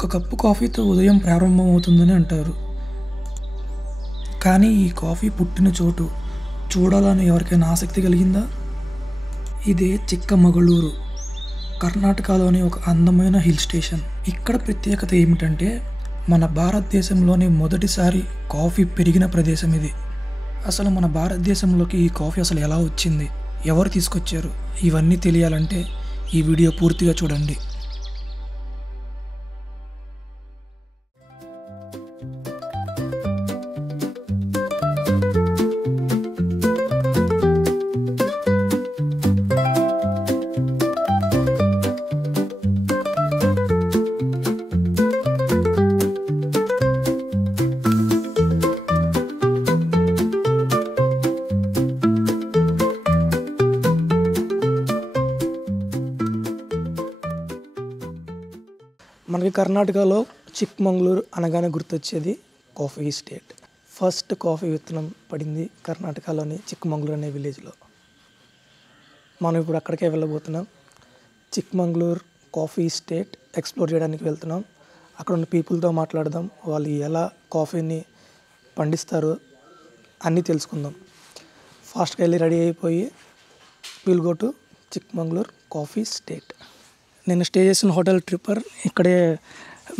ఒక కప్పు కాఫీతో ఉదయం ప్రారంభమవుతుందని అంటారు. కానీ ఈ కాఫీ పుట్టిన చోటు చూడాలని ఎవరికైనా ఆసక్తి కలిగిందా? ఇదే చిక్కమగళూరు, కర్ణాటకలోని ఒక అందమైన హిల్ స్టేషన్. ఇక్కడ ప్రత్యేకత ఏమిటంటే మన భారతదేశంలోనే మొదటిసారి కాఫీ పెరిగిన ప్రదేశం ఇది. అసలు మన భారతదేశంలోకి ఈ కాఫీ అసలు ఎలా వచ్చింది, ఎవరు తీసుకొచ్చారు, ఇవన్నీ తెలియాలంటే ఈ వీడియో పూర్తిగా చూడండి. మనకి కర్ణాటకలో చిక్మంగళూరు అనగానే గుర్తొచ్చేది కాఫీ స్టేట్. ఫస్ట్ కాఫీ విత్తనం పడింది కర్ణాటకలోని చిక్మంగళూరు అనే విలేజ్లో. మనం ఇప్పుడు అక్కడికే వెళ్ళబోతున్నాం. చిక్మంగళూరు కాఫీ స్టేట్ ఎక్స్ప్లోర్ చేయడానికి వెళ్తున్నాం. అక్కడ ఉన్న పీపుల్తో మాట్లాడదాం, వాళ్ళు ఎలా కాఫీని పండిస్తారో అన్నీ తెలుసుకుందాం. ఫాస్ట్గా వెళ్ళి రెడీ అయిపోయి will go to Chikmagalur coffee state. నేను స్టే చేసిన హోటల్ ట్రిప్పర్, ఇక్కడే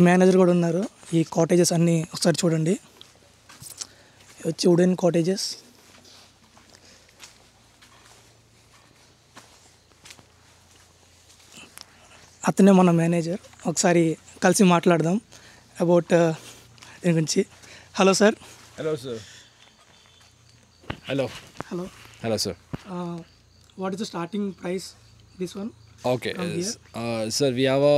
మేనేజర్ కూడా ఉన్నారు. ఈ కాటేజెస్ అన్నీ ఒకసారి చూడండి. వచ్చి వుడెన్ కాటేజెస్. అతనే మన మేనేజర్. ఒకసారి కలిసి మాట్లాడదాం అబౌట్ దీని గురించి. Hello sir. Hello, sir. Hello. Hello. Hello, sir. What is the starting price this one? Okay. Sir, we have a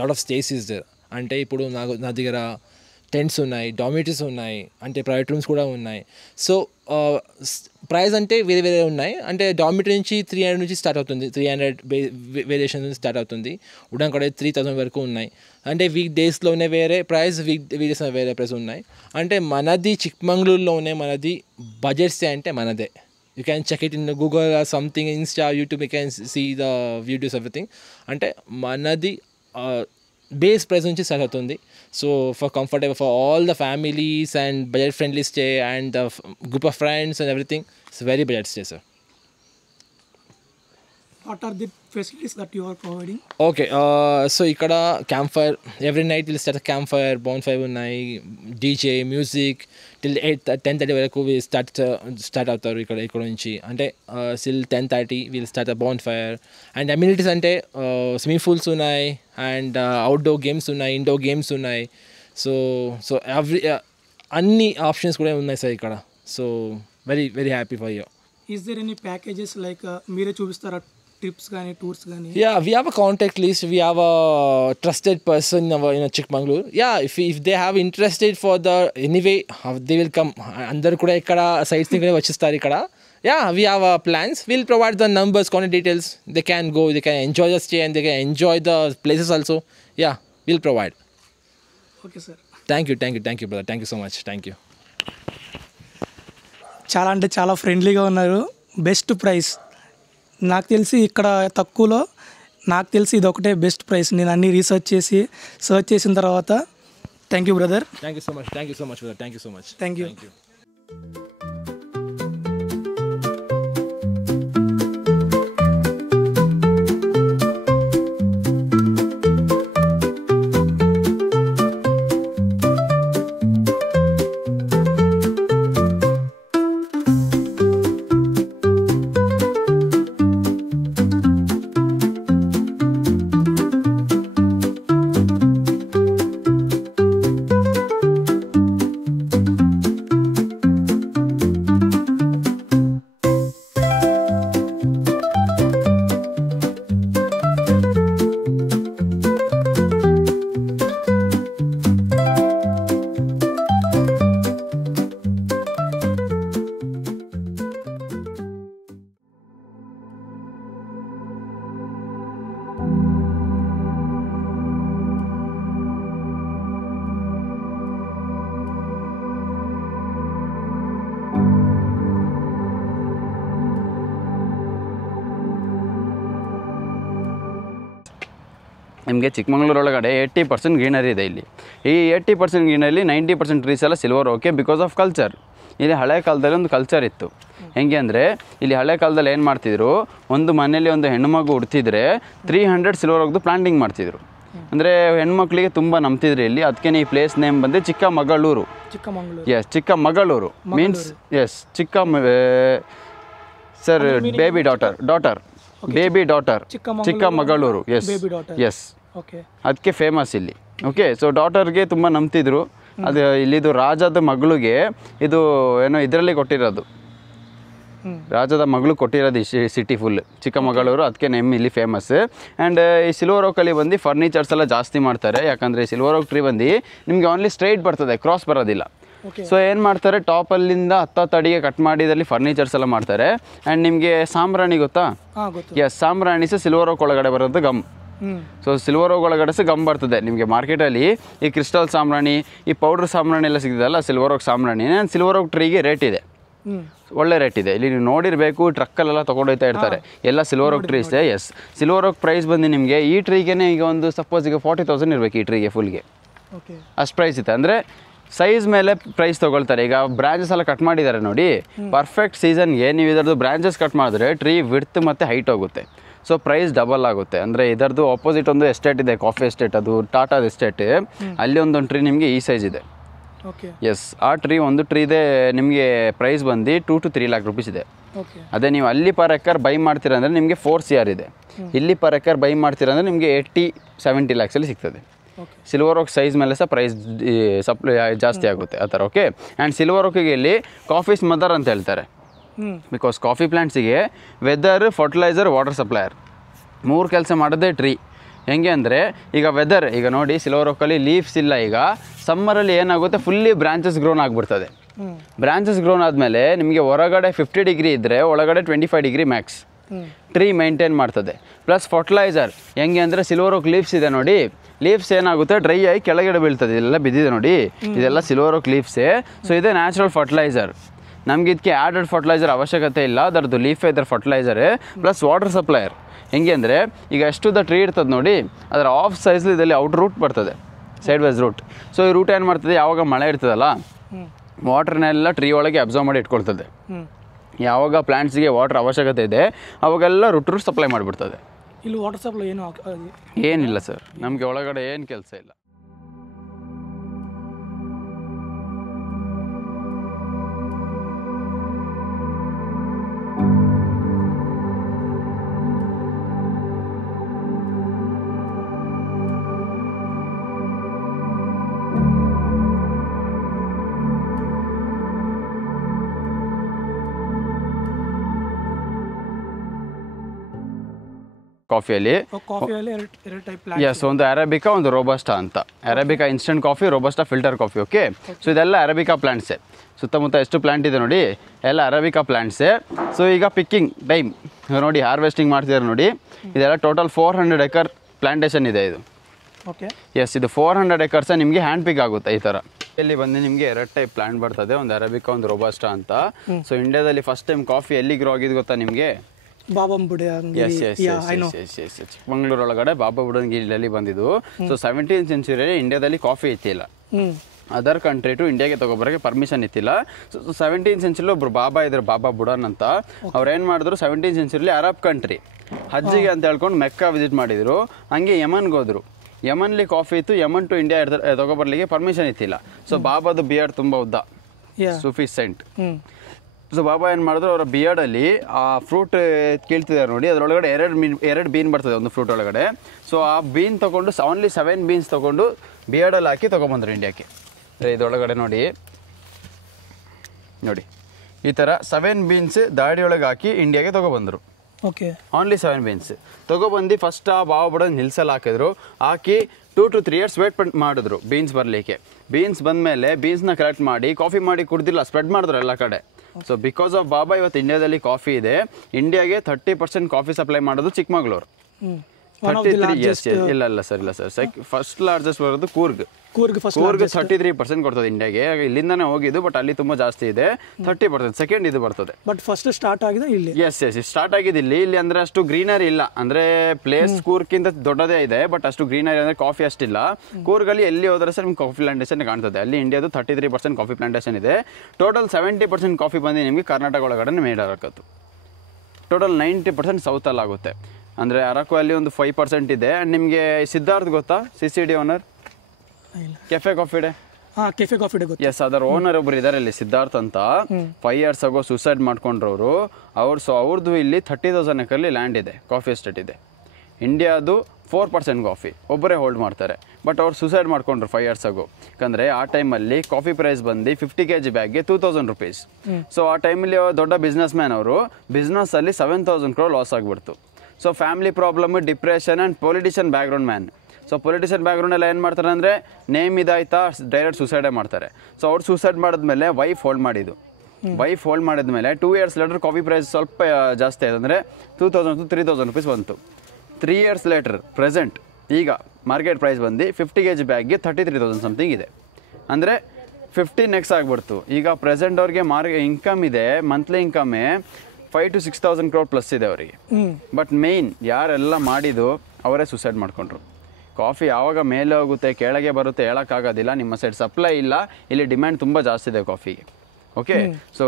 lot of stays there. అంటే ఇప్పుడు నా దగ్గర టెంట్స్ ఉన్నాయి, డామిటరీస్ ఉన్నాయి, అంటే ప్రైవేట్ రూమ్స్ కూడా ఉన్నాయి. సో ప్రైస్ అంటే వేరే వేరే ఉన్నాయి. అంటే డామిటరీ నుంచి 300 నుంచి స్టార్ట్ అవుతుంది, 300 వేరియేషన్ నుంచి స్టార్ట్ అవుతుంది. ఉడాన్ కూడా 3000 వరకు ఉన్నాయి. అంటే వీక్ డేస్లోనే వేరే ప్రైస్, వీక్ డేస్లో వేరే ప్రైస్ ఉన్నాయి. అంటే మనది చిక్మంగళూరులోనే మనది బడ్జెట్ స్టే అంటే మనదే. You can check it in Google or something, Insta, YouTube, you can see the videos, everything. అంటే మనది బేస్ ప్రైస్ నుంచి స్టార్ట్ అవుతుంది. So for comfortable for all the families and budget friendly stay and the group of friends and everything. It's very budget stay, sir. What are the facilities that you are providing? Okay, so ఇక్కడ camp fire every night will start. Camp fire, bonfire ఉన్నాయి, DJ music till 10:30 వరకు start అవుతారు ఇక్కడ నుంచి. అంటే still 10:30 will start bone fire. And amenities అంటే swimming pools ఉన్నాయి, and outdoor games ఉన్నాయి, ఇండోర్ గేమ్స్ ఉన్నాయి. సో అన్ని ఆప్షన్స్ కూడా ఉన్నాయి సార్ ఇక్కడ. So very very happy for you. Is there any packages like మీరే చూపిస్తారా, ట్రిప్స్ కానీ టూర్స్ కానీ? Yeah, we have a contact list. We have a trusted person in Chickmangalore. Yeah, if they have interested for the anyway, they will come. Andaru kuda ikkada sites ni kuda vachestar ikkada. Yeah, we have plans. We'll provide the numbers, contact details. They can go, they can enjoy the stay and they can enjoy the places also. Yeah, we'll provide. Okay, sir. Thank you brother. Thank you so much. Thank you. చాలా అంటే చాలా ఫ్రెండ్లీగా ఉన్నారు. Best price నాకు తెలిసి ఇక్కడ తక్కువలో, నాకు తెలిసి ఇది ఒకటే బెస్ట్ ప్రైస్. నేను అన్నీ సర్చ్ చేసిన తర్వాత. Thank you brother. Thank you so much brother. Thank you so much. Thank you. ನಿಮಗೆ ಚಿಕ್ಕಮಗಳೂರು ಒಳಗಡೆ 80% ಗ್ರೀನರಿ ಇದೆ ಇಲ್ಲಿ. ಈ 80% ಗ್ರೀನರಿ 90% ಟ್ರೀಸ್ ಎಲ್ಲ silver oak because of culture. ಇಲ್ಲಿ ಹಳೆ ಕಾಲದಲ್ಲಿ ಒಂದು ಕಲ್ಚರ್ ಇತ್ತು. ಹೆಂಗೆ ಅಂದರೆ ಇಲ್ಲಿ ಹಳೆ ಕಾಲದಲ್ಲಿ ಏನು ಮಾಡ್ತಿದ್ರು, ಒಂದು ಮನೇಲಿ ಒಂದು ಹೆಣ್ಣುಮಗು ಹುಡ್ತಿದ್ರೆ 300 ಸಿಲ್ವರ್ ಓಕ್ದು ಪ್ಲಾಂಟಿಂಗ್ ಮಾಡ್ತಿದ್ರು. ಅಂದರೆ ಹೆಣ್ಮಕ್ಳಿಗೆ ತುಂಬ ನಂಬ್ತಿದ್ರು ಇಲ್ಲಿ. ಅದಕ್ಕೆ ಈ ಪ್ಲೇಸ್ ನೇಮ್ ಬಂದು Chikkamagaluru. Yes, Chikkamagaluru means yes sir baby daughter Chikkamagaluru. Yes ಅದಕ್ಕೆ ಫೇಮಸ್ ಇಲ್ಲಿ. ಓಕೆ, ಸೊ ಡಾಟರ್ಗೆ ತುಂಬ ನಂಬ್ತಿದ್ರು. ಅದು ಇಲ್ಲಿದು ರಾಜದ ಮಗಳಿಗೆ ಇದು ಏನೋ ಇದರಲ್ಲಿ ಕೊಟ್ಟಿರೋದು, ರಾಜದ ಮಗಳು ಕೊಟ್ಟಿರೋದು ಈ ಸಿಟಿ ಫುಲ್ ಚಿಕ್ಕಮಗಳೂರು. ಅದಕ್ಕೆ ನೇಮ್ ಇಲ್ಲಿ ಫೇಮಸ್. ಆ್ಯಂಡ್ ಈ ಸಿಲ್ವರ್ ಓಕಲ್ಲಿ ಬಂದು ಫರ್ನಿಚರ್ಸ್ ಎಲ್ಲ ಜಾಸ್ತಿ ಮಾಡ್ತಾರೆ. ಯಾಕಂದರೆ ಸಿಲ್ವರ್ ಓಕ್ ಟ್ರೀ ಬಂದು ನಿಮಗೆ ಓನ್ಲಿ ಸ್ಟ್ರೈಟ್ ಬರ್ತದೆ, ಕ್ರಾಸ್ ಬರೋದಿಲ್ಲ. ಸೊ ಏನು ಮಾಡ್ತಾರೆ, ಟಾಪಲ್ಲಿಂದ 10 ಅಡಿಗೆ ಕಟ್ ಮಾಡಿದಲ್ಲಿ ಫರ್ನಿಚರ್ಸ್ ಎಲ್ಲ ಮಾಡ್ತಾರೆ. ಆ್ಯಂಡ್ ನಿಮಗೆ ಸಾಂಬ್ರಾಣಿ ಗೊತ್ತಾ? ಎಸ್, ಸಾಂಬ್ರಾಣಿ ಸಹ ಸಿಲ್ವರ್ ಓಕ್ ಒಳಗಡೆ ಬರೋದು ಗಮ್. ಸೊ ಸಿಲ್ವರ್ ಓಕ್ ಒಳಗಡೆ ಸಹ ಗಮ್ ಬರ್ತದೆ ನಿಮಗೆ. ಮಾರ್ಕೆಟಲ್ಲಿ ಈ ಕ್ರಿಸ್ಟಲ್ ಸಾಂಬ್ರಾಣಿ, ಈ ಪೌಡ್ರ್ ಸಾಂಬ್ರಾಣಿ ಎಲ್ಲ ಸಿಗ್ತದಲ್ಲ, ಸಿಲ್ವರ್ ಓಕ್ ಸಾಂಬ್ರಾಣಿ. ಸಿಲ್ವರ್ ಓಕ್ ಟ್ರೀಗೆ ರೇಟ್ ಇದೆ, ಒಳ್ಳೆ ರೇಟ್ ಇದೆ. ಇಲ್ಲಿ ನೀವು ನೋಡಿರಬೇಕು, ಟ್ರಕ್ಕಲ್ಲೆಲ್ಲ ತೊಗೊಂಡೋಗ್ತಾ ಇರ್ತಾರೆ ಎಲ್ಲ silver oak trees. Yes, silver oak price ಬಂದು ನಿಮಗೆ ಈ ಟ್ರೀಗೆ ಈಗ ಒಂದು ಸಪೋಸ್ ಈಗ 40,000 ಇರಬೇಕು ಈ ಟ್ರೀಗೆ ಫುಲ್ಗೆ, ಅಷ್ಟು ಪ್ರೈಸ್ ಇದೆ. ಅಂದರೆ ಸೈಜ್ ಮೇಲೆ ಪ್ರೈಸ್ ತೊಗೊಳ್ತಾರೆ. ಈಗ ಬ್ರಾಂಚಸ್ ಎಲ್ಲ ಕಟ್ ಮಾಡಿದ್ದಾರೆ ನೋಡಿ, ಪರ್ಫೆಕ್ಟ್ ಸೀಸನ್ಗೆ ನೀವು ಇದರದ್ದು ಬ್ರಾಂಚಸ್ ಕಟ್ ಮಾಡಿದ್ರೆ ಟ್ರೀ ವಿಡ್ತ್ ಮತ್ತು ಹೈಟ್ ಹೋಗುತ್ತೆ. ಸೊ ಪ್ರೈಸ್ ಡಬಲ್ ಆಗುತ್ತೆ. ಅಂದರೆ ಇದರದ್ದು ಆಪೋಸಿಟ್ ಒಂದು ಎಸ್ಟೇಟ್ ಇದೆ, ಕಾಫಿ ಎಸ್ಟೇಟ್, ಅದು ಟಾಟಾದ ಎಸ್ಟೇಟ್. ಅಲ್ಲಿ ಒಂದೊಂದು ಟ್ರೀ ನಿಮಗೆ ಈ ಸೈಜ್ ಇದೆ. ಎಸ್, ಆ ಟ್ರೀ ಒಂದು ಟ್ರೀದೆ ನಿಮಗೆ ಪ್ರೈಸ್ ಬಂದು 2 to 3 lakh rupees ಇದೆ. ಅದೇ ನೀವು ಅಲ್ಲಿ ಪರ್ ಎಕರ್ ಬೈ ಮಾಡ್ತೀರಾ ಅಂದರೆ ನಿಮಗೆ 4 CR ಇದೆ. ಇಲ್ಲಿ ಪರ್ ಎಕರ್ ಬೈ ಮಾಡ್ತೀರಾ ಅಂದರೆ ನಿಮಗೆ 80-70 lakhsಲ್ಲಿ ಸಿಗ್ತದೆ. ಸಿಲ್ವರ್ ಓಕ್ ಸೈಜ್ ಮೇಲೆ ಸಹ ಪ್ರೈಸ್ ಸಪ್ಲೈ ಜಾಸ್ತಿ ಆಗುತ್ತೆ ಆ ಥರ. ಓಕೆ, ಆ್ಯಂಡ್ ಸಿಲ್ವರ್ ಓಕಿಗೆ ಇಲ್ಲಿ ಕಾಫೀಸ್ ಮದರ್ ಅಂತ ಹೇಳ್ತಾರೆ. ಬಿಕಾಸ್ ಕಾಫಿ ಪ್ಲ್ಯಾಂಟ್ಸಿಗೆ ವೆದರ್, ಫರ್ಟಿಲೈಸರ್, ವಾಟರ್ ಸಪ್ಲೈಯರ್ 3 ಕೆಲಸ ಮಾಡೋದೇ ಟ್ರೀ. ಹೆಂಗೆ ಅಂದರೆ ಈಗ ವೆದರ್, ಈಗ ನೋಡಿ ಸಿಲ್ವರ್ ಓಕಲ್ಲಿ ಲೀವ್ಸ್ ಇಲ್ಲ. ಈಗ ಸಮ್ಮರಲ್ಲಿ ಏನಾಗುತ್ತೆ, ಫುಲ್ಲಿ ಬ್ರಾಂಚಸ್ ಗ್ರೋನ್ ಆಗಿಬಿಡ್ತದೆ. ಬ್ರಾಂಚಸ್ ಗ್ರೋನ್ ಆದಮೇಲೆ ನಿಮಗೆ ಹೊರಗಡೆ 50 ಡಿಗ್ರಿ ಇದ್ದರೆ ಒಳಗಡೆ 25 ಡಿಗ್ರಿ ಮ್ಯಾಕ್ಸ್ ಟ್ರೀ ಮೇಂಟೈನ್ ಮಾಡ್ತದೆ. ಪ್ಲಸ್ ಫರ್ಟಿಲೈಸರ್ ಹೆಂಗೆ ಅಂದರೆ ಸಿಲ್ವರ್ ಓಕ್ ಲೀವ್ಸ್ ಇದೆ ನೋಡಿ, ಲೀವ್ಸ್ ಏನಾಗುತ್ತೆ ಡ್ರೈ ಆಗಿ ಕೆಳಗಡೆ ಬೀಳ್ತದೆ. ಇದೆಲ್ಲ ಬಿದ್ದಿದೆ ನೋಡಿ, ಇದೆಲ್ಲ ಸಿಲ್ವರ್ ಓಕ್ ಲೀವ್ಸೇ. ಸೊ ಇದೇ ನ್ಯಾಚುರಲ್ ಫರ್ಟಿಲೈಸರ್. ನಮಗೆ ಇದಕ್ಕೆ ಆ್ಯಡೆಡ್ ಫರ್ಟಿಲೈಸರ್ ಅವಶ್ಯಕತೆ ಇಲ್ಲ, ಅದರದ್ದು ಲೀಫ್ ಇದರ ಫರ್ಟಿಲೈಸರೇ. ಪ್ಲಸ್ ವಾಟರ್ ಸಪ್ಲೈಯರ್ ಹೆಂಗೆ ಅಂದರೆ ಈಗ ಎಷ್ಟುದ ಟ್ರೀ ಇರ್ತದೆ ನೋಡಿ, ಅದರ ಆಫ್ ಸೈಜ್ ಇದರಲ್ಲಿ ಔಟ್ ರೂಟ್ ಬರ್ತದೆ, ಸೈಡ್ ವೈಸ್ ರೂಟ್. ಸೊ ಈ ರೂಟ್ ಏನು ಮಾಡ್ತದೆ, ಯಾವಾಗ ಮಳೆ ಇರ್ತದಲ್ಲ ವಾಟರ್ನೆಲ್ಲ ಟ್ರೀ ಒಳಗೆ ಅಬ್ಸರ್ವ್ ಮಾಡಿ ಇಟ್ಕೊಳ್ತದೆ. ಯಾವಾಗ ಪ್ಲಾಂಟ್ಸ್ಗೆ ವಾಟರ್ ಅವಶ್ಯಕತೆ ಇದೆ ಅವಾಗೆಲ್ಲ ರೂಟ್ ಸಪ್ಲೈ ಮಾಡಿಬಿಡ್ತದೆ. ಇಲ್ಲಿ ವಾಟರ್ ಸಪ್ಲೈ ಏನಿಲ್ಲ ಸರ್, ನಮಗೆ ಒಳಗಡೆ ಏನು ಕೆಲಸ ಇಲ್ಲ. ಕಾಫಿಯಲ್ಲಿ ಎಸ್, ಒಂದು ಅರೇಬಿಕಾ, ಒಂದು ರೋಬಸ್ಟಾ ಅಂತ. Arabica instant coffee, robusta filter coffee. Okay, so ಇದೆಲ್ಲ ಅರೇಬಿಕಾ ಪ್ಲಾಂಟ್ಸೇ. ಸುತ್ತಮುತ್ತ ಎಷ್ಟು ಪ್ಲಾಂಟ್ ಇದೆ ನೋಡಿ, ಎಲ್ಲ ಅರೇಬಿಕಾ ಪ್ಲಾಂಟ್ಸೇ. ಸೊ ಈಗ ಪಿಕ್ಕಿಂಗ್ ಟೈಮ್ ನೋಡಿ, ಹಾರ್ವೆಸ್ಟಿಂಗ್ ಮಾಡ್ತಿದ್ದಾರೆ ನೋಡಿ. ಇದೆಲ್ಲ ಟೋಟಲ್ 400 acre ಪ್ಲಾಂಟೇಶನ್ ಇದೆ ಇದು. ಓಕೆ, ಎಸ್, ಇದು 400 acres ನಿಮಗೆ ಹ್ಯಾಂಡ್ ಪಿಕ್ ಆಗುತ್ತೆ ಈ ಥರ. ಇಲ್ಲಿ ಬಂದು ನಿಮಗೆ 2 ಟೈಪ್ ಪ್ಲಾಂಟ್ ಬರ್ತದೆ, ಒಂದು ಅರೇಬಿಕಾ, ಒಂದು ರೋಬಸ್ಟಾ ಅಂತ. ಸೊ ಇಂಡಿಯಾದಲ್ಲಿ ಫಸ್ಟ್ ಟೈಮ್ ಕಾಫಿ ಎಲ್ಲಿ ಗ್ರೋ ಆಗಿದ್ದು ಗೊತ್ತಾ ನಿಮಗೆ? ಚಿಕ್ಕಮಂಗ್ಳೂರು ಒಳಗಡೆ ಬಾಬಾ ಬುಡನ್ಗಿರಿಯಲ್ಲಿ ಬಂದಿದ್ದು. ಸೊ 17th century ಇಂಡಿಯಾದಲ್ಲಿ ಕಾಫಿ ಇತ್ತಿಲ್ಲ, ಅದರ್ ಕಂಟ್ರಿ ಟು ಇಂಡಿಯಾಗೆ ತಗೊಬರೋಕ್ಕೆ ಪರ್ಮಿಷನ್ ಇತ್ತಿಲ್ಲ. ಸೊ 17th century ಒಬ್ರು ಬಾಬಾ ಇದ್ರು, ಬಾಬಾ ಬುಡನ್ ಅಂತ. ಅವ್ರು ಏನು ಮಾಡಿದ್ರು 17th century ಅರಬ್ ಕಂಟ್ರಿ ಹಜ್ಜಿಗೆ ಅಂತ ಹೇಳ್ಕೊಂಡು ಮೆಕ್ಕಾ ವಿಸಿಟ್ ಮಾಡಿದ್ರು. ಹಂಗೆ ಯಮನ್ಗೆ ಹೋದ್ರು. ಯಮನ್ಲಿ ಕಾಫಿ ಇತ್ತು, ಯಮನ್ ಟು ಇಂಡಿಯಾ ತಗೊಬರ್ಲಿಕ್ಕೆ ಪರ್ಮಿಷನ್ ಇತ್ತಿಲ್ಲ. ಸೊ ಬಾಬಾದು ಬಿಯರ್ಡ್ ತುಂಬ ಉದ್ದ, ಸೂಫಿ ಸೆಂಟ್. ಸೊ ಬಾಬಾ ಏನು ಮಾಡಿದ್ರು, ಅವರ ಬಿಯರ್ಡಲ್ಲಿ ಆ ಫ್ರೂಟ್ ಕೀಳ್ತಿದ್ದಾರೆ ನೋಡಿ, ಅದರೊಳಗಡೆ 2 ಬೀನ್ ಬರ್ತದೆ ಒಂದು ಫ್ರೂಟ್ ಒಳಗಡೆ. ಸೊ ಆ ಬೀನ್ ತೊಗೊಂಡು ಓನ್ಲಿ 7 beans ತೊಗೊಂಡು ಬಿಯರ್ಡಲ್ಲಿ ಹಾಕಿ ತೊಗೊಂಬಂದ್ರು ಇಂಡಿಯಾಕ್ಕೆ. ಇದರೊಳಗಡೆ ನೋಡಿ ಈ ಥರ 7 beans ದಾಡಿಯೊಳಗೆ ಹಾಕಿ ಇಂಡಿಯಾಗೆ ತೊಗೊಬಂದರು. ಓಕೆ, ಓನ್ಲಿ 7 beans ತೊಗೊಬಂದು ಫಸ್ಟ್ ಆ ಬಾಬಾ ಬುಡನ್ ಹಿಲ್ಸಲ್ಲಿ ಹಾಕಿದ್ರು. ಹಾಕಿ 2 to 3 years ವೇಟ್ ಮಾಡಿದ್ರು ಬೀನ್ಸ್ ಬರಲಿಕ್ಕೆ. ಬೀನ್ಸ್ ಬಂದಮೇಲೆ ಬೀನ್ಸ್ನ ಕಲೆಕ್ಟ್ ಮಾಡಿ ಕಾಫಿ ಮಾಡಿ ಕುಡ್ದಿಲ್ಲ, ಸ್ಪ್ರೆಡ್ ಮಾಡಿದ್ರು ಎಲ್ಲ ಕಡೆ. ಸೊ ಬಿಕಾಸ್ ಆಫ್ ಬಾಬಾ ಇವತ್ತು ಇಂಡಿಯಾದಲ್ಲಿ ಕಾಫಿ ಇದೆ. ಇಂಡಿಯಾಗೆ 30% ಕಾಫಿ ಸಪ್ಲೈ ಮಾಡೋದು ಚಿಕ್ಕಮಗಳೂರು. ಇಲ್ಲ ಸರ್ ಫಸ್ಟ್ ಲಾರ್ಜೆಸ್ಟ್ ಬರೋದು ಕೂರ್ಗ್ ಫಸ್ಟ್ ಕೂರ್ಗ್ 33% ಕೊಡ್ತದೆ ಇಂಡಿಯಾಗೆ. ಇಲ್ಲಿಂದಾನೇ ಹೋಗಿದ್ದು, ಬಟ್ ಅಲ್ಲಿ ತುಂಬಾ ಜಾಸ್ತಿ ಇದೆ, 30%. ಸೆಕೆಂಡ್ ಇದು ಬರ್ತದೆ, ಬಟ್ ಫಸ್ಟ್ ಸ್ಟಾರ್ಟ್ ಆಗಿದೆ ಇಲ್ಲಿ. ಎಸ್ ಸ್ಟಾರ್ಟ್ ಆಗಿದೆ ಇಲ್ಲಿ ಅಂದ್ರೆ ಅಷ್ಟು ಗ್ರೀನರಿ ಇಲ್ಲ, ಅಂದ್ರೆ ಪ್ಲೇಸ್ ಕೂರ್ಗಿಂತ ದೊಡ್ಡದೇ ಇದೆ, ಬಟ್ ಅಷ್ಟು ಗ್ರೀನರಿ ಅಂದ್ರೆ ಕಾಫಿ ಅಷ್ಟಿಲ್ಲ. ಕೂರ್ಗಲ್ಲಿ ಎಲ್ಲಿ ಹೋದ್ರೆ ಸರ್ ನಿಮ್ಗೆ ಕಾಫಿ ಪ್ಲಾಂಟೇಶನ್ ಕಾಣ್ತದೆ. ಅಲ್ಲಿ ಇಂಡಿಯಾದು 33% ಕಾಫಿ ಪ್ಲಾಂಟೇಶನ್ ಇದೆ. ಟೋಟಲ್ 70% ಕಾಫಿ ಬಂದು ನಿಮಗೆ ಕರ್ನಾಟಕ ಒಳಗಡೆ ಮೇಡ್ ಆಗತ್ತು. ಟೋಟಲ್ 90% ಸೌತಲ್ಲಿ ಆಗುತ್ತೆ. ಅಂದರೆ ಅರಕು ಅಲ್ಲಿ ಒಂದು 5% ಇದೆ. ಆ್ಯಂಡ್ ನಿಮಗೆ ಸಿದ್ಧಾರ್ಥ್ ಗೊತ್ತಾ, CCD owner cafe coffee day? Cafe coffee day ಗೊತ್ತು. ಎಸ್, ಅದರ ಓನರ್ ಒಬ್ರು ಇದ್ದಾರೆ ಇಲ್ಲಿ, ಸಿದ್ಧಾರ್ಥ್ ಅಂತ. 5 years ಆಗೋ ಸೂಸೈಡ್ ಮಾಡ್ಕೊಂಡ್ರವರು ಅವ್ರದ್ದು ಇಲ್ಲಿ 30,000 ಎಕರ್ಲಿ ಲ್ಯಾಂಡ್ ಇದೆ, ಕಾಫಿ ಎಸ್ಟೇಟ್ ಇದೆ. ಇಂಡಿಯಾದು 4% ಕಾಫಿ ಒಬ್ಬರೇ ಹೋಲ್ಡ್ ಮಾಡ್ತಾರೆ. ಬಟ್ ಅವ್ರು ಸೂಸೈಡ್ ಮಾಡ್ಕೊಂಡ್ರು 5 years ಆಗೋ. ಯಾಕಂದರೆ ಆ ಟೈಮಲ್ಲಿ ಕಾಫಿ ಪ್ರೈಸ್ ಬಂದು 50 kg ಬ್ಯಾಗ್ಗೆ 2,000 rupees. ಸೊ ಆ ಟೈಮಲ್ಲಿ ದೊಡ್ಡ ಬಿಸ್ನೆಸ್ ಮ್ಯಾನ್ ಅವರು, ಬಿಸ್ನೆಸ್ಸಲ್ಲಿ 7,000 crore ಲಾಸ್ ಆಗಿಬಿಡ್ತು. So family problem, depression and politician background man. So politician background ಎಲ್ಲ ಏನು ಮಾಡ್ತಾರೆ ಅಂದರೆ, ನೇಮ್ ಇದಾಯ್ತಾ ಡೈರೆಕ್ಟ್ ಸೂಸೈಡೇ ಮಾಡ್ತಾರೆ. ಸೊ ಅವ್ರು ಸೂಸೈಡ್ ಮಾಡಿದ್ಮೇಲೆ ವೈಫ್ ಹೋಲ್ಡ್ ಮಾಡಿದ್ಮೇಲೆ 2 years ಲೇಟರ್ ಕಾಫಿ ಪ್ರೈಸ್ ಸ್ವಲ್ಪ ಜಾಸ್ತಿ ಆಯ್ತು, ಅಂದರೆ 2,000 to 3,000 rupees ಬಂತು. 3 years ಲೇಟರ್ ಪ್ರೆಸೆಂಟ್ ಈಗ ಮಾರ್ಕೆಟ್ ಪ್ರೈಸ್ ಬಂದು 50 kg ಬ್ಯಾಗ್ಗೆ 33,000 ಸಮಥಿಂಗ್ ಇದೆ. ಅಂದರೆ 15x ಆಗಿಬಿಡ್ತು. ಈಗ ಪ್ರೆಸೆಂಟ್ ಅವ್ರಿಗೆ ಇನ್ಕಮ್ ಇದೆ, ಮಂತ್ಲಿ ಇನ್ಕಮೇ 5,000 to 6,000 crore ಪ್ಲಸ್ ಇದೆ ಅವರಿಗೆ. ಬಟ್ ಮೇಯ್ನ್ ಯಾರೆಲ್ಲ ಮಾಡಿದ್ದು ಅವರೇ ಸೂಸೈಡ್ ಮಾಡ್ಕೊಂಡ್ರು. ಕಾಫಿ ಯಾವಾಗ ಮೇಲೆ ಹೋಗುತ್ತೆ ಕೆಳಗೆ ಬರುತ್ತೆ ಹೇಳೋಕ್ಕಾಗೋದಿಲ್ಲ. ನಿಮ್ಮ ಸೈಡ್ ಸಪ್ಲೈ ಇಲ್ಲ, ಇಲ್ಲಿ ಡಿಮ್ಯಾಂಡ್ ತುಂಬ ಜಾಸ್ತಿ ಇದೆ ಕಾಫಿಗೆ. ಓಕೆ, ಸೊ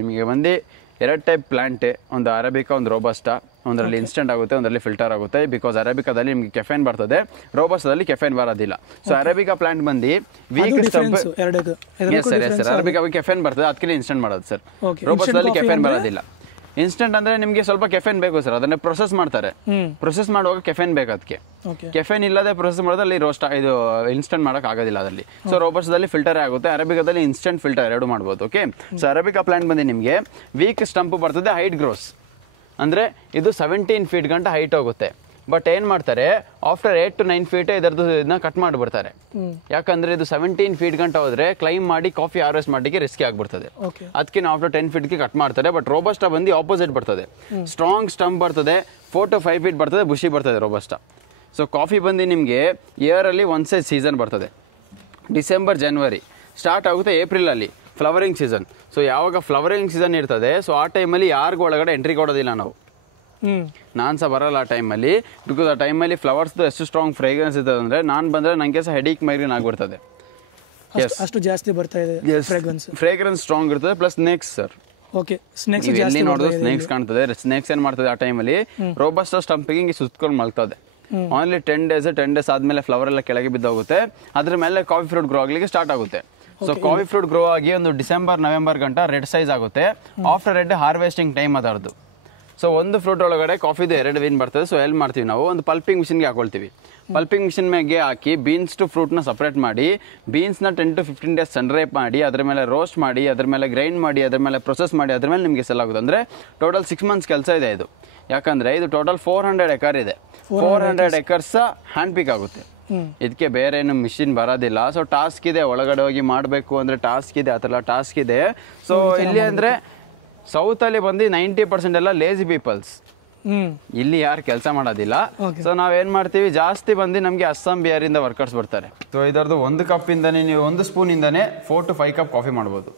ನಿಮಗೆ ಬಂದು 2 ಟೈಪ್ ಪ್ಲಾಂಟ್, ಒಂದು ಅರೇಬಿಕಾ, ಒಂದು ರೋಬಸ್ಟಾ. ಒಂದರಲ್ಲಿ ಇನ್ಸ್ಟೆಂಟ್ ಆಗುತ್ತೆ, ಒಂದರಲ್ಲಿ ಫಿಲ್ಟರ್ ಆಗುತ್ತೆ. ಬಿಕಾಸ್ ಅರೇಬಿಕಾದಲ್ಲಿ ನಿಮಗೆ ಕೆಫೆನ್ ಬರ್ತದೆ, ರೋಬಸ್ಟಾದಲ್ಲಿ ಕೆಫೆನ್ ಬರೋದಿಲ್ಲ. ಸೊ ಅರೇಬಿಕಾ ಪ್ಲಾಂಟ್ ಬಂದು weak stump. Yes sir, arabica caffeine ಬರ್ತದೆ, ಅದಕ್ಕೆ ಇನ್ಸ್ಟೆಂಟ್ ಮಾಡೋದು ಸರ್. ರೋಬಸ್ಟಾದಲ್ಲಿ ಕೆಫೆನ್ ಬರೋದಿಲ್ಲ. ಇನ್ಸ್ಟೆಂಟ್ ಅಂದ್ರೆ ನಿಮಗೆ ಸ್ವಲ್ಪ ಕೆಫೆನ್ ಬೇಕು ಸರ್, ಅದನ್ನೇ ಪ್ರೊಸೆಸ್ ಮಾಡ್ತಾರೆ. ಪ್ರೊಸೆಸ್ ಮಾಡುವಾಗ ಕೆಫೆನ್ ಬೇಕು. ಅದಕ್ಕೆ ಕೆಫೆನ್ ಇಲ್ಲದೆ ಪ್ರೊಸೆಸ್ ಮಾಡೋದಲ್ಲಿ ಇದು ಇನ್ಸ್ಟೆಂಟ್ ಮಾಡೋಕೆ ಆಗೋದಿಲ್ಲ ಅದರಲ್ಲಿ. ಸೊ ರೋಬಸ್ಟಾದಲ್ಲಿ ಫಿಲ್ಟರ್ ಆಗುತ್ತೆ, ಅರೇಬಿಕಾದಲ್ಲಿ ಇನ್ಸ್ಟೆಂಟ್ ಫಿಲ್ಟರ್ ಎರಡು ಮಾಡ್ಬೋದು. ಓಕೆ, ಸೊ ಅರೇಬಿಕಾ ಪ್ಲಾಂಟ್ ಬಂದು ನಿಮಗೆ ವೀಕ್ ಸ್ಟಂಪ್ ಬರ್ತದೆ, ಹೈಟ್ ಗ್ರೋಸ್. ಅಂದರೆ ಇದು 17 feet ಗಂಟ ಹೈಟ್ ಹೋಗುತ್ತೆ. ಬಟ್ ಏನು ಮಾಡ್ತಾರೆ, ಆಫ್ಟರ್ 8 to 9 feet ಇದನ್ನ ಕಟ್ ಮಾಡಿಬಿಡ್ತಾರೆ. ಯಾಕಂದ್ರೆ ಇದು 17 feet ಗಂಟ ಹೋದ್ರೆ ಕ್ಲೈಮ್ ಮಾಡಿ ಕಾಫಿ ಹಾರ್ವೆಸ್ಟ್ ಮಾಡಲಿಕ್ಕೆ ರಿಸ್ಕಿ ಆಗ್ಬಿಡ್ತದೆ. ಅದಕ್ಕೆ ಆಫ್ಟರ್ 10 feetಗೆ ಕಟ್ ಮಾಡ್ತಾರೆ. ಬಟ್ ರೋಬಸ್ಟಾ ಬಂದು ಆಪೋಸಿಟ್ ಬರ್ತದೆ, ಸ್ಟ್ರಾಂಗ್ ಸ್ಟಂಪ್ ಬರ್ತದೆ, 4 to 5 feet ಬರ್ತದೆ, ಬುಷಿ ಬರ್ತದೆ ರೋಬಸ್ಟಾ. ಸೊ ಕಾಫಿ ಬಂದು ನಿಮಗೆ ಇಯರಲ್ಲಿ ಒಂದ್ಸೇ ಸೀಸನ್ ಬರ್ತದೆ. ಡಿಸೆಂಬರ್ ಜನವರಿ ಸ್ಟಾರ್ಟ್ ಆಗುತ್ತೆ, ಏಪ್ರಿಲಲ್ಲಿ ಫ್ಲವರಿಂಗ್ ಸೀಸನ್. ಸೊ ಯಾವಾಗ ಫ್ಲವರಿಂಗ್ ಸೀಸನ್ ಇರ್ತದೆ, ಸೊ ಆ ಟೈಮಲ್ಲಿ ಯಾರಿಗೂ ಒಳಗಡೆ ಎಂಟ್ರಿ ಕೊಡೋದಿಲ್ಲ ನಾವು. ನಾನು ಸಹ ಬರಲ್ಲ ಆ ಟೈಮಲ್ಲಿ. ಬಿಕಾಸ್ ಆ ಟೈಮಲ್ಲಿ ಫ್ಲವರ್ಸ್ದು ಎಷ್ಟು ಸ್ಟ್ರಾಂಗ್ ಫ್ರೇಗ್ರೆನ್ಸ್ ಇರ್ತದೆ ಅಂದರೆ, ನಾನು ಬಂದರೆ ನನಗೆ ಸಹ ಹೆಡೇಕ್ ಮೈಗ್ರೇನ್ ಆಗಿಬಿಡ್ತದೆ. ಅಷ್ಟು ಜಾಸ್ತಿ ಬರ್ತಾ ಇದೆ ಫ್ರೇಗ್ರೆನ್ಸ್ ಸ್ಟ್ರಾಂಗ್ ಇರ್ತದೆ. ಪ್ಲಸ್ ಸ್ನೇಕ್ಸ್ ಸರ್, ಎಲ್ಲಿ ನೋಡಿದ್ರು ಸ್ನೇಕ್ಸ್ ಕಾಣ್ತದೆ. ಸ್ನೇಕ್ಸ್ ಏನು ಮಾಡ್ತದೆ ಆ ಟೈಮಲ್ಲಿ, ರೋಬಸ್ಟಾ ಸ್ಟಂಪಿಗೆ ಹಿಂಗೆ ಸುತ್ಕೊಂಡು ಮಲ್ತದೆ. ಓನ್ಲಿ 10 days ಆದಮೇಲೆ ಫ್ಲವರ್ ಎಲ್ಲ ಕೆಳಗೆ ಬಿದ್ದೋಗುತ್ತೆ. ಅದ್ರ ಮೇಲೆ ಕಾಫಿ ಫ್ರೂಟ್ ಗ್ರೋ ಆಗಲಿಕ್ಕೆ ಸ್ಟಾರ್ಟ್ ಆಗುತ್ತೆ. ಸೊ ಕಾಫಿ ಫ್ರೂಟ್ ಗ್ರೋ ಆಗಿ ಒಂದು ಡಿಸೆಂಬರ್ ನವೆಂಬರ್ ಗಂಟ ರೆಡ್ ಸೈಜ್ ಆಗುತ್ತೆ. ಆಫ್ಟರ್ ರೆಡ್ ಹಾರ್ವೆಸ್ಟಿಂಗ್ ಟೈಮ್ ಅದರದ್ದು. ಸೊ ಒಂದು ಫ್ರೂಟ್ ಒಳಗಡೆ ಕಾಫಿದು 2 ವಿನ್ ಬರ್ತದೆ. ಸೊ ಎಲ್ಲಿ ಮಾಡ್ತೀವಿ ನಾವು, ಒಂದು ಪಲ್ಪಿಂಗ್ ಮಿಷಿನ್ಗೆ ಹಾಕೊಳ್ತೀವಿ. ಪಲ್ಪಿಂಗ್ ಮಿಷಿನ್ ಮೇಲೆ ಹಾಕಿ ಬೀನ್ಸ್ ಟು ಫ್ರೂಟ್ನ ಸಪ್ರೇಟ್ ಮಾಡಿ, ಬೀನ್ಸ್ನ 10 to 15 days ಸನ್ ಡ್ರೈ ಮಾಡಿ, ಅದ್ರ ಮೇಲೆ ರೋಸ್ಟ್ ಮಾಡಿ, ಅದ್ರ ಮೇಲೆ ಗ್ರೈಂಡ್ ಮಾಡಿ, ಅದ್ರ ಮೇಲೆ ಪ್ರೊಸೆಸ್ ಮಾಡಿ, ಅದ್ರ ಮೇಲೆ ನಿಮಗೆ ಸೆಲ್ ಆಗುತ್ತೆ. ಅಂದರೆ ಟೋಟಲ್ 6 months ಕೆಲಸ ಇದೆ ಇದು. ಯಾಕಂದರೆ ಇದು ಟೋಟಲ್ 400 acre ಇದೆ. 400 acres ಹ್ಯಾಂಡ್ ಪಿಕ್ ಆಗುತ್ತೆ. ಇದಕ್ಕೆ ಬೇರೆ ಏನು ಮಿಷಿನ್ ಬರೋದಿಲ್ಲ. ಸೊ ಟಾಸ್ಕ್ ಇದೆ, ಒಳಗಡೆ ಹೋಗಿ ಮಾಡಬೇಕು ಅಂದರೆ ಟಾಸ್ಕ್ ಇದೆ, ಆ ಥರ ಟಾಸ್ಕ್ ಇದೆ. ಸೊ ಇಲ್ಲಿ ಅಂದರೆ ಸೌತಲ್ಲಿ ಬಂದು 90% ಎಲ್ಲ ಲೇಜಿ ಪೀಪಲ್ಸ್, ಇಲ್ಲಿ ಯಾರು ಕೆಲಸ ಮಾಡೋದಿಲ್ಲ. ಸೊ ನಾವೇನು ಮಾಡ್ತೀವಿ, ಜಾಸ್ತಿ ಬಂದು ನಮಗೆ ಅಸ್ಸಾಂ ಬಿಹಾರಿಂದ ವರ್ಕರ್ಸ್ ಬರ್ತಾರೆ. ಸೊ ಇದರದ್ದು 1 cup ಇಂದಾನೆ ನೀವು 1 spoon ಇಂದಾನೆ 4 to 5 cup ಕಾಫಿ ಮಾಡ್ಬೋದು.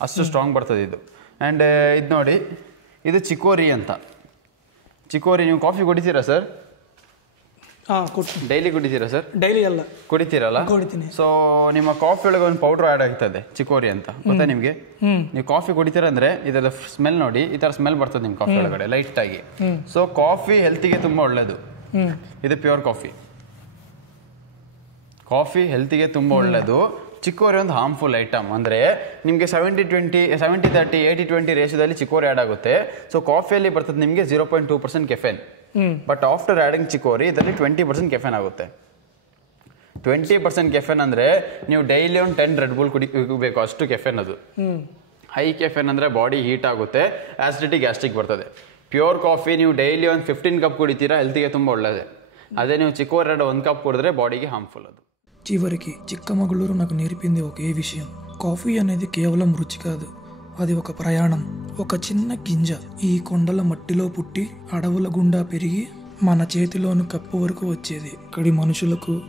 ಅಷ್ಟು ಸ್ಟ್ರಾಂಗ್ ಬರ್ತದೆ ಇದು. ಆ್ಯಂಡ್ ಇದು ನೋಡಿ, ಇದು ಚಿಕೋರಿ ಅಂತ. ಚಿಕೋರಿ ನೀವು ಕಾಫಿ ಕುಡಿತೀರಾ ಸರ್? ಡೈಲಿ ಕುಡಿತೀರಾ ಸರ್? ಡೈಲಿ ಅಲ್ಲ, ಕುಡಿತೀರಲ್ಲ? ಸೊ ನಿಮ್ಮ ಕಾಫಿ ಒಳಗೆ ಒಂದು ಪೌಡರ್ ಆ್ಯಡ್ ಆಗ್ತದೆ, ಚಿಕೋರಿ ಅಂತ. ಗೊತ್ತಾ ನಿಮಗೆ? ನೀವು ಕಾಫಿ ಕುಡಿತೀರ ಅಂದ್ರೆ ಇದರ ಸ್ಮೆಲ್ ನೋಡಿ, ಈ ತರ ಸ್ಮೆಲ್ ಬರ್ತದೆ ನಿಮ್ಮ ಕಾಫಿ ಒಳಗಡೆ ಲೈಟ್ ಆಗಿ. ಸೊ ಕಾಫಿ ಹೆಲ್ತಿಗೆ ತುಂಬಾ ಒಳ್ಳೇದು. ಇದು ಪ್ಯೂರ್ ಕಾಫಿ. ಕಾಫಿ ಹೆಲ್ತಿಗೆ ತುಂಬಾ ಒಳ್ಳೇದು. ಚಿಕೋರಿ ಒಂದು ಹಾರ್ಮ್ಫುಲ್ ಐಟಮ್. ಅಂದರೆ ನಿಮಗೆ 70-20, 70-30, 80-20 ರೇಷಿಯೋದಲ್ಲಿ ಚಿಕೋರಿ ಆ್ಯಡ್ ಆಗುತ್ತೆ. ಸೊ ಕಾಫಿಯಲ್ಲಿ ಬರ್ತದೆ ನಿಮಗೆ 0.2% ಕೆಫೆನ್. ಬಟ್ ಆಫ್ಟರ್ ಆ್ಯಡಿಂಗ್ ಚಿಕೋರಿ ಇದರಲ್ಲಿ 20% ಕೆಫೆನ್ ಆಗುತ್ತೆ. 20% ಕೆಫೆನ್ ಅಂದರೆ ನೀವು ಡೈಲಿ ಒಂದು 10 Red Bull ಕುಡಿಬೇಕು, ಅಷ್ಟು ಕೆಫೆನ್ ಅದು. ಹೈ ಕೆಫೆನ್ ಅಂದರೆ ಬಾಡಿ ಹೀಟ್ ಆಗುತ್ತೆ, ಆಸಿಡಿಟಿ ಗ್ಯಾಸ್ಟ್ರಿಕ್ ಬರ್ತದೆ. ಪ್ಯೂರ್ ಕಾಫಿ ನೀವು ಡೈಲಿ ಒಂದು 15 cup కుడిತೀರಾ, ಹೆಲ್ತಿಗೆ ತುಂಬ ఒళ్ళదే. అదే ನೀವು చికోరి 1 cup కుడితే బాడీకి హార్మ్ఫుల్. అది చివరికి చిక్కమగళూరు నాకు నేర్పింది ఒకే విషయం. కాఫీ అనేది కేవలం రుచి కాదు, అది ఒక ప్రయాణం, ఒక చిన్న గింజ ఈ కొండల మట్టిలో పుట్టి అడవుల గుండా పెరిగి మన చేతిలోని కప్పు వరకు వచ్చేది. ఇక్కడి మనుషులకు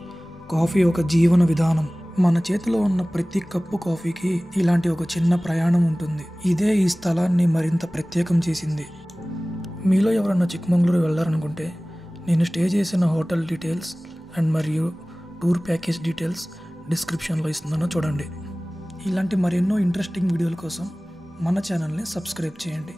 కాఫీ ఒక జీవన విధానం. మన చేతిలో ఉన్న ప్రతి కప్పు కాఫీకి ఇలాంటి ఒక చిన్న ప్రయాణం ఉంటుంది. ఇదే ఈ స్థలాన్ని మరింత ప్రత్యేకం చేసింది. మీలో ఎవరన్నా చిక్మంగళూరు వెళ్ళాలనుకుంటే నేను స్టే చేసిన హోటల్ డీటెయిల్స్ అండ్ మరియు టూర్ ప్యాకేజ్ డీటెయిల్స్ డిస్క్రిప్షన్లో ఇస్తున్నానో చూడండి. ఇలాంటి మరెన్నో ఇంట్రెస్టింగ్ వీడియోల కోసం మన ఛానల్ని సబ్స్క్రైబ్ చేయండి.